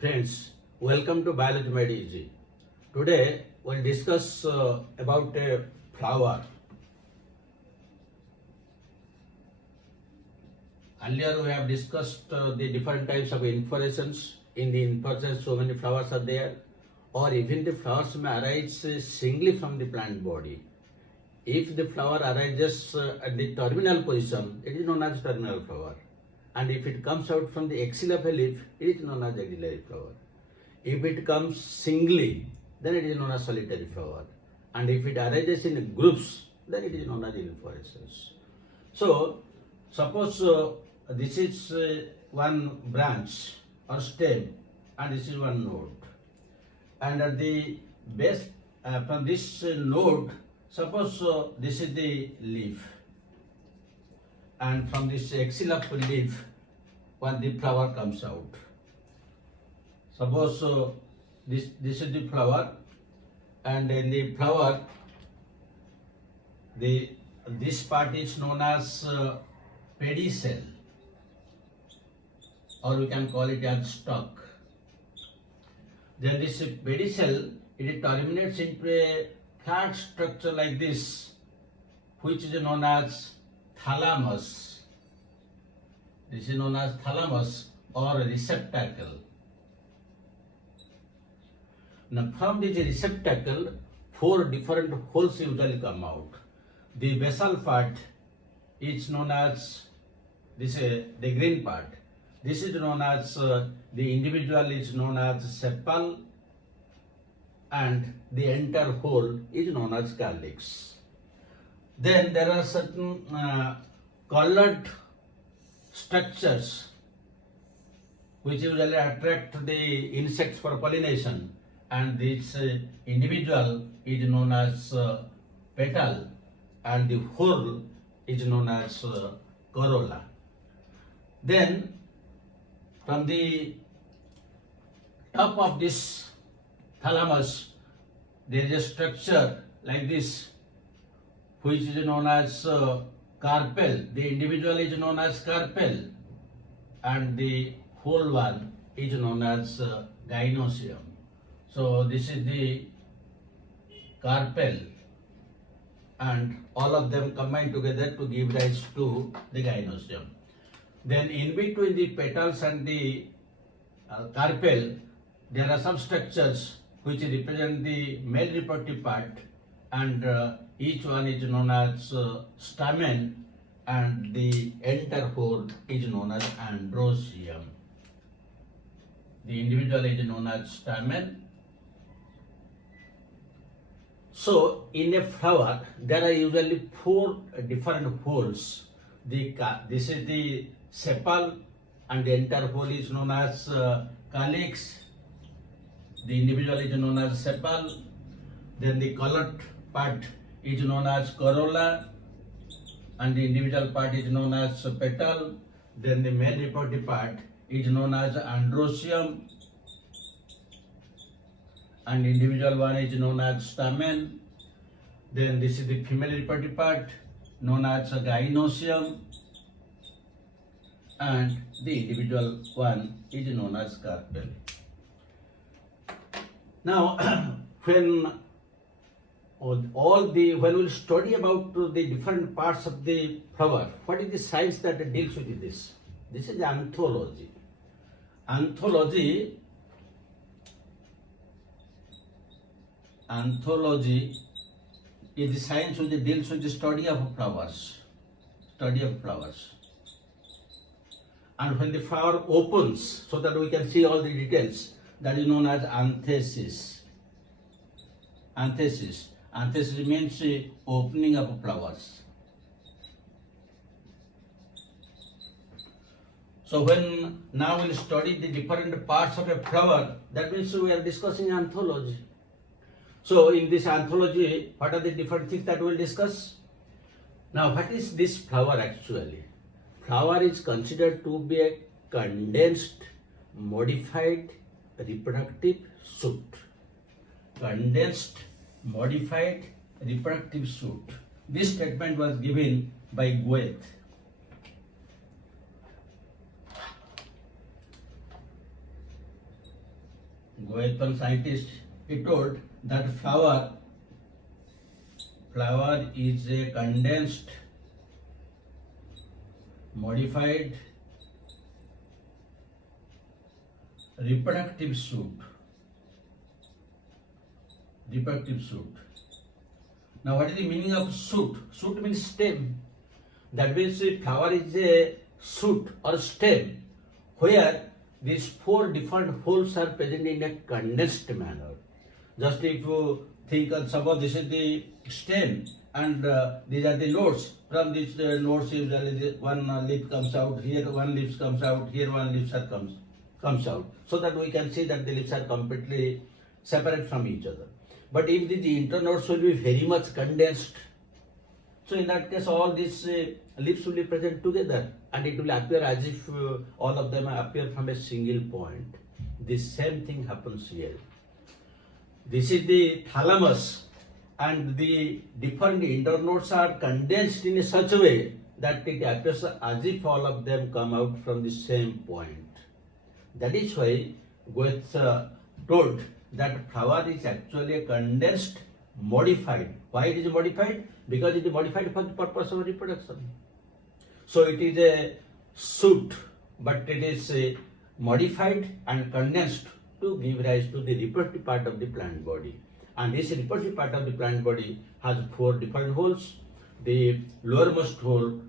Friends, welcome to Biology Made Easy. Today we'll discuss about a flower. Earlier we have discussed the different types of inflorescence. In the inflorescence so many flowers are there, or even the flowers may arise singly from the plant body. If the flower arises at the terminal position, it is known as terminal flower. And if it comes out from the axil of a leaf, it is known as axillary flower. If it comes singly, then it is known as solitary flower. And if it arises in groups, then it is known as inflorescence. So, suppose this is one branch or stem, and this is one node. And at the base, from this node, suppose this is the leaf. And from this axil of leaf, when the flower comes out. Suppose this is the flower, and in the flower, this part is known as pedicel, or we can call it as stalk. Then this pedicel, it terminates into a flat structure like this, which is known as thalamus. This is known as thalamus or receptacle. Now from this receptacle, 4 different holes usually come out. The basal part is known as the green part. This is known as the individual is known as sepal, and the entire hole is known as calyx. Then there are certain colored structures which usually attract the insects for pollination, and this individual is known as petal, and the whole is known as corolla. Then from the top of this thalamus, there is a structure like this, which is known as carpel. The individual is known as carpel, and the whole one is known as gynoecium. So this is the carpel, and all of them combine together to give rise to the gynoecium. Then in between the petals and the carpel, there are some structures which represent the male reproductive part, and each one is known as stamen, and the anthophore is known as androecium. The individual is known as stamen. So in a flower, there are usually 4 different holes. This is the sepal, and the entire hole is known as calyx. The individual is known as sepal. Then the colored part is known as corolla, and the individual part is known as petal. Then the male reproductive part is known as androecium, and the individual one is known as stamen. Then this is the female reproductive part known as gynoecium, and the individual one is known as carpel. Now, when we'll study about the different parts of the flower, what is the science that deals with this? This is the anthology. Anthology is the science which deals with the study of flowers. And when the flower opens, so that we can see all the details, that is known as anthesis. Anthesis means the opening of flowers. So when now we'll study the different parts of a flower, that means we are discussing anthology. So in this anthology, what are the different things that we'll discuss? Now, what is this flower actually? Flower is considered to be a condensed, modified reproductive shoot. Condensed, modified reproductive shoot. This statement was given by Goethe. Goethal scientist, he told that flower is a condensed, modified reproductive suit. Now, what is the meaning of shoot? Shoot means stem. That means the flower is a shoot or stem where these 4 different holes are present in a condensed manner. Just if you think of, suppose this is the stem and these are the nodes. From these nodes, usually one leaf comes out, here one leaf comes out, here one leaf comes out. So that we can see that the leaves are completely separate from each other. But if the internodes will be very much condensed, so in that case all these leaves will be present together and it will appear as if all of them appear from a single point. The same thing happens here. This is the thalamus and the different internodes are condensed in such a way that it appears as if all of them come out from the same point. That is why Goethe told that flower is actually a condensed, modified. Why it is modified? Because it is modified for the purpose of reproduction. So it is a shoot, but it is modified and condensed to give rise to the reproductive part of the plant body. And this reproductive part of the plant body has 4 different holes. The lowermost hole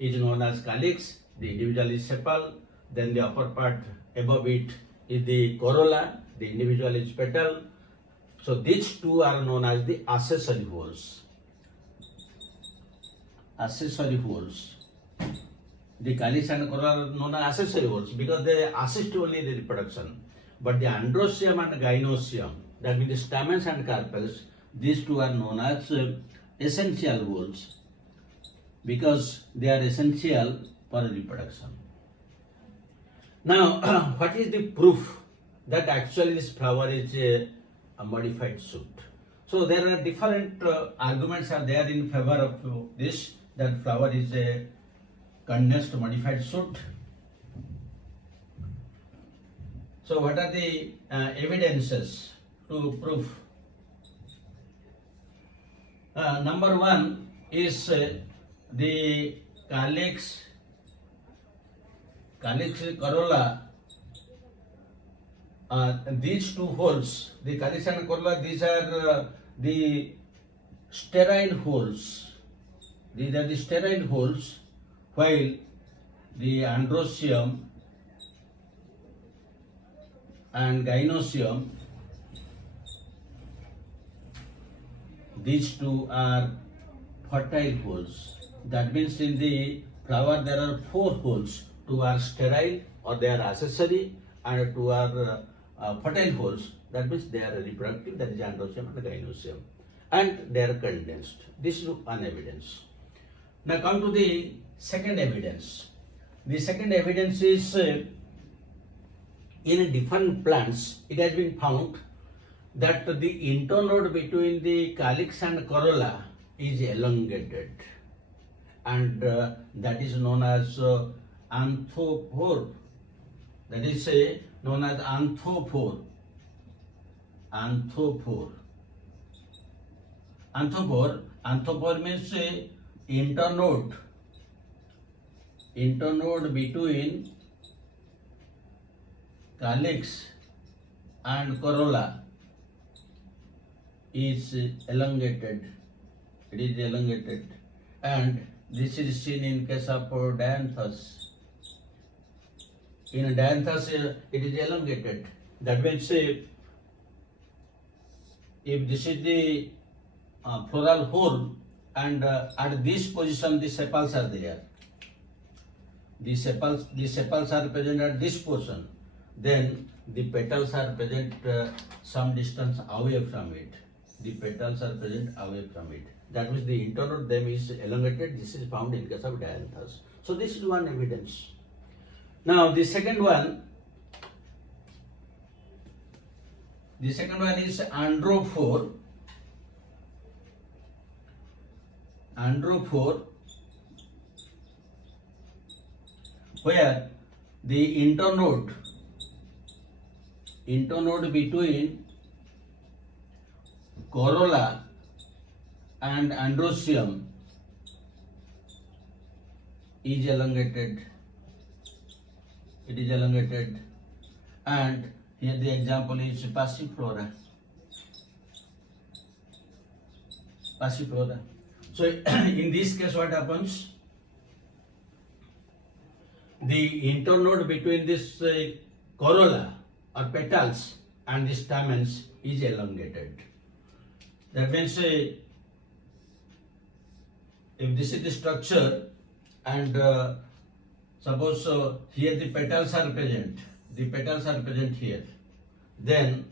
is known as calyx, the individual is sepal, then the upper part above it is the corolla, the individual is petal. So these 2 are known as the accessory holes. The calyx and corolla are known as accessory holes because they assist only the reproduction. But the androecium and gynoecium, that means the stamens and carpels, these 2 are known as essential holes because they are essential for reproduction. Now, what is the proof that actually this flower is a modified shoot? So there are different arguments are there in favor of this, that flower is a condensed modified shoot. So what are the evidences to prove? Number 1 is the calyx corolla. These 2 holes, the calyx and corolla, these are the sterile holes. These are the sterile holes, while the androecium and gynoecium, these 2 are fertile holes. That means in the flower there are 4 holes. 2 are sterile or they are accessory and 2 are fertile holes. That means they are reproductive, that is androecium and gynoecium. And they are condensed. This is one evidence. Now come to the second evidence. The second evidence is in different plants it has been found that the internode between the calyx and corolla is elongated, and that is known as anthophore. That is known as anthophore. Anthophore means internode between calyx and corolla is elongated. It is elongated, and this is seen in case of dianthus. In dianthus, it is elongated. That means if this is the floral hole, and at this position the sepals are there. The sepals are present at this portion. Then the petals are present some distance away from it. The petals are present away from it. That means the internode them is elongated. This is found in case of dianthus. So this is one evidence. Now the second one is androphore. Androphore, where the internode internode between corolla and androecium is elongated. It is elongated, and here the example is passiflora. Passiflora. So in this case, what happens? The internode between this corolla or petals and the stamens is elongated. That means if this is the structure and suppose here the petals are present, here, then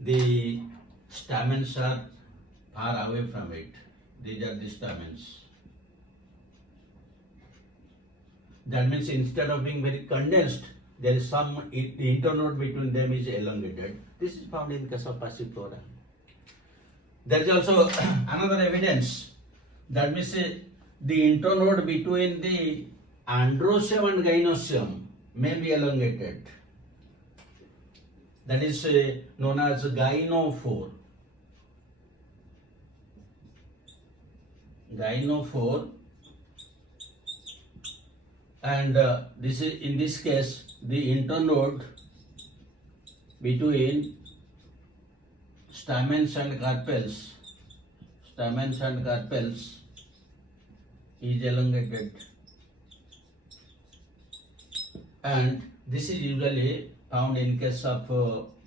the stamens are far away from it. These are the stamens. That means instead of being very condensed, there is some internode between them is elongated. This is found in case of passiflora. There is also another evidence. That means the internode between the androecium and gynoecium may be elongated. That is known as gynophore. And this is, in this case, the internode between stamens and carpels is elongated, and this is usually found in case of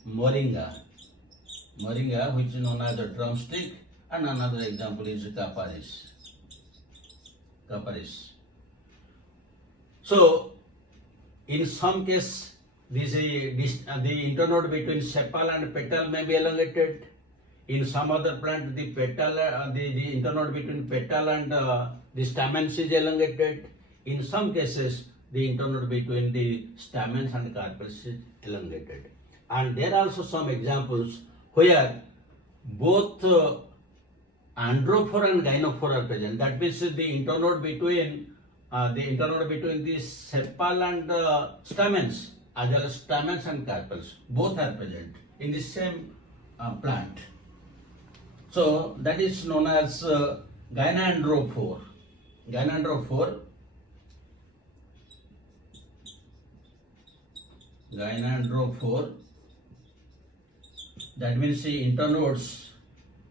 moringa, which is known as a drumstick, and another example is caparis. So in some case, the internode between sepal and petal may be elongated. In some other plant, the internode between petal and the stamens is elongated. In some cases, the internode between the stamens and carpels is elongated. And there are also some examples where both androphore and gynophore are present. That means the internode between the sepal and stamens, as well as stamens and carpels, both are present in the same plant. So that is known as gynophore. Gynophore. That means the internodes.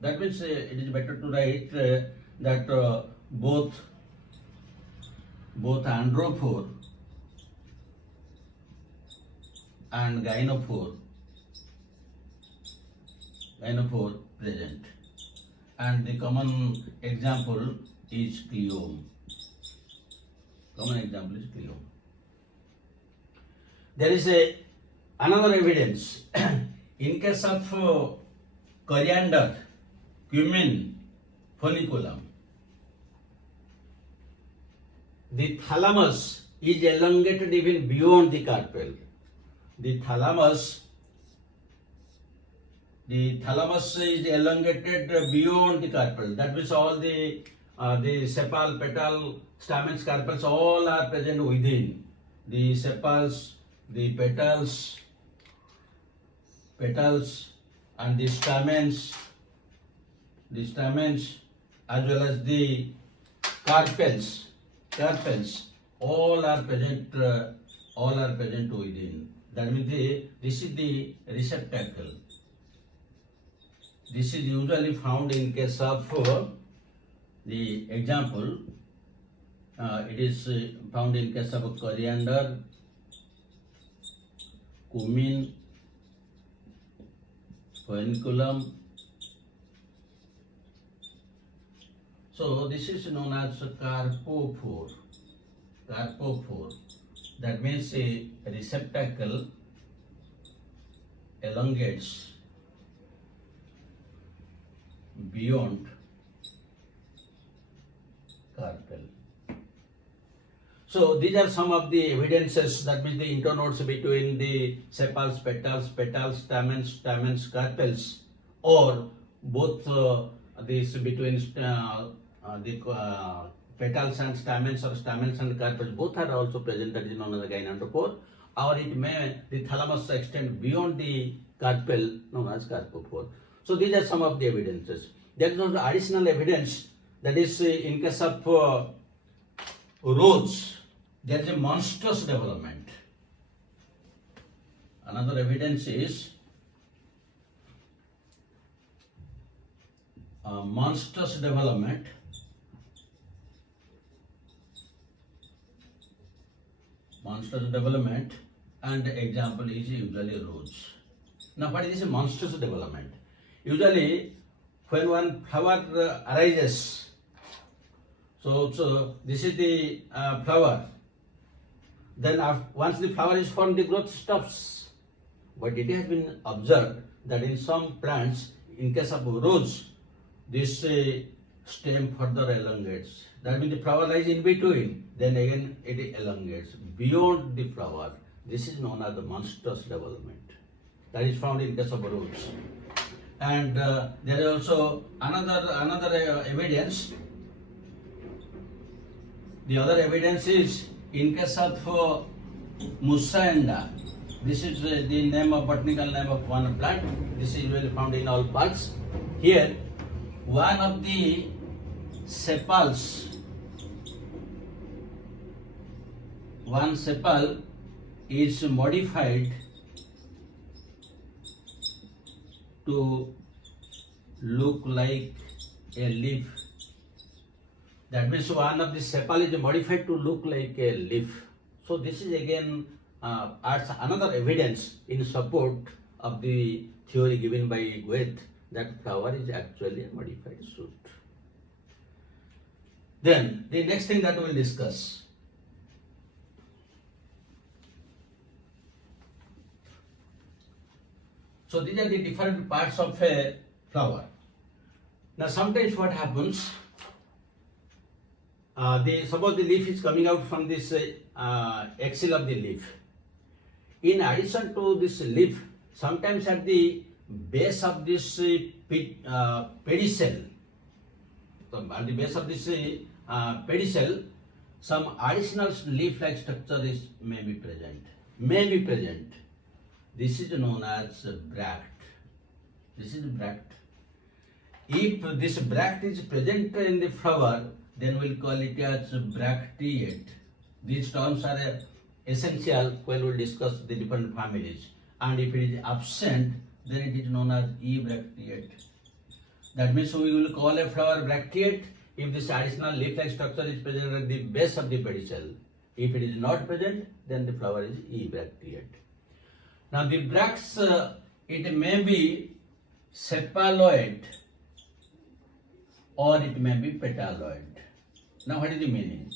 That means it is better to write that both androphore and gynophore present, and the common example is cleome. There is another evidence in case of coriander, cumin, funiculum. The thalamus is elongated even beyond the carpel. The thalamus is elongated beyond the carpel. That means all the sepal, petal, stamens, carpels, all are present within. The sepals, the petals, and the stamens, as well as the carpels, all are present within. That means this is the receptacle. This is usually found in case of the example. It is found in case of coriander, cumin, funiculum. So this is known as carpophore. That means a receptacle elongates beyond carpel. So these are some of the evidences, that means the internodes between the sepals, petals, stamens, carpels, or both these between the petals and stamens, or stamens and carpels, both are also present. That is known as the gynophore. Or it may, the thalamus extend beyond the carpel known as carpophore. So these are some of the evidences. There is also additional evidence, that is in case of rose, there is a monstrous development. Another evidence is monstrous development and example is usually rose. Now what is this monstrous development? Usually when one flower arises, so this is the flower, then once the flower is formed, the growth stops. But it has been observed that in some plants, in case of rose, this stem further elongates. That means the flower lies in between, then again it elongates beyond the flower. This is known as the monstrous development. That is found in case of rose. And there is also another evidence. The other evidence is in case of Mussaenda. This is the botanical name of one plant. This is usually found in all parts. Here, one of the sepals, one sepal is modified to look like a leaf. That means one of the sepal is modified to look like a leaf. So this is again adds another evidence in support of the theory given by Goethe that flower is actually a modified shoot. Then the next thing that we will discuss. So these are the different parts of a flower. Now sometimes what happens, suppose the leaf is coming out from this axil of the leaf. In addition to this leaf, sometimes at the base of this pedicel, at the base of this pedicel, some additional leaf-like structure may be present. This is known as bract. This is bract. If this bract is present in the flower, then we'll call it as bracteate. These terms are essential when we discuss the different families. And if it is absent, then it is known as bracteate. That means we will call a flower bracteate if this additional leaf-like structure is present at the base of the pedicel. If it is not present, then the flower is bracteate. Now the bracts, it may be cephaloid or it may be petaloid. Now what is the meaning?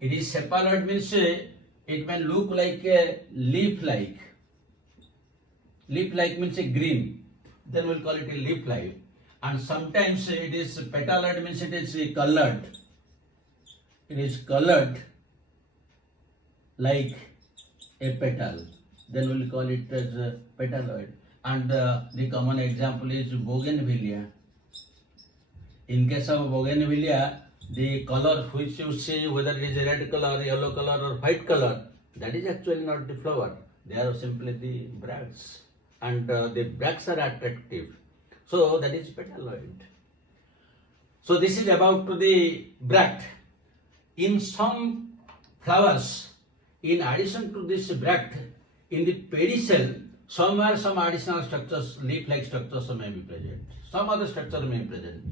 It is cephaloid means it may look like a leaf-like. Leaf-like means a green. Then we'll call it a leaf-like. And sometimes it is petaloid means it is colored. It is colored like a petal. Then we'll call it as petaloid. And the common example is bougainvillea. In case of bougainvillea, the color which you see, whether it is a red color, yellow color or white color, that is actually not the flower. They are simply the bracts. And the bracts are attractive. So that is petaloid. So this is about the bract. In some flowers, in addition to this bract, in the pedicel, somewhere some additional structures, leaf-like structures may be present. Some other structure may be present.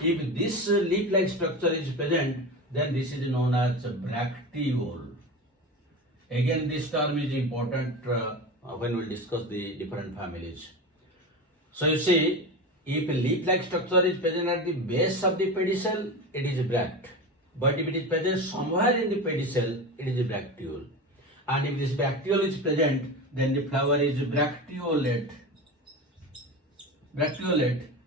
If this leaf-like structure is present, then this is known as bracteole. Again, this term is important when we discuss the different families. So you see, if a leaf-like structure is present at the base of the pedicel, it is a bract. But if it is present somewhere in the pedicel, it is a bracteole. And if this bracteole is present, then the flower is bracteolate.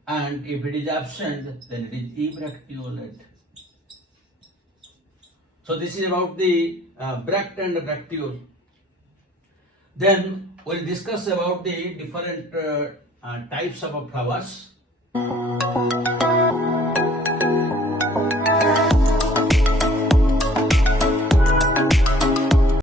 And if it is absent, then it is abracteolate. So this is about the bract and the bracteole. Then we'll discuss about the different types of flowers.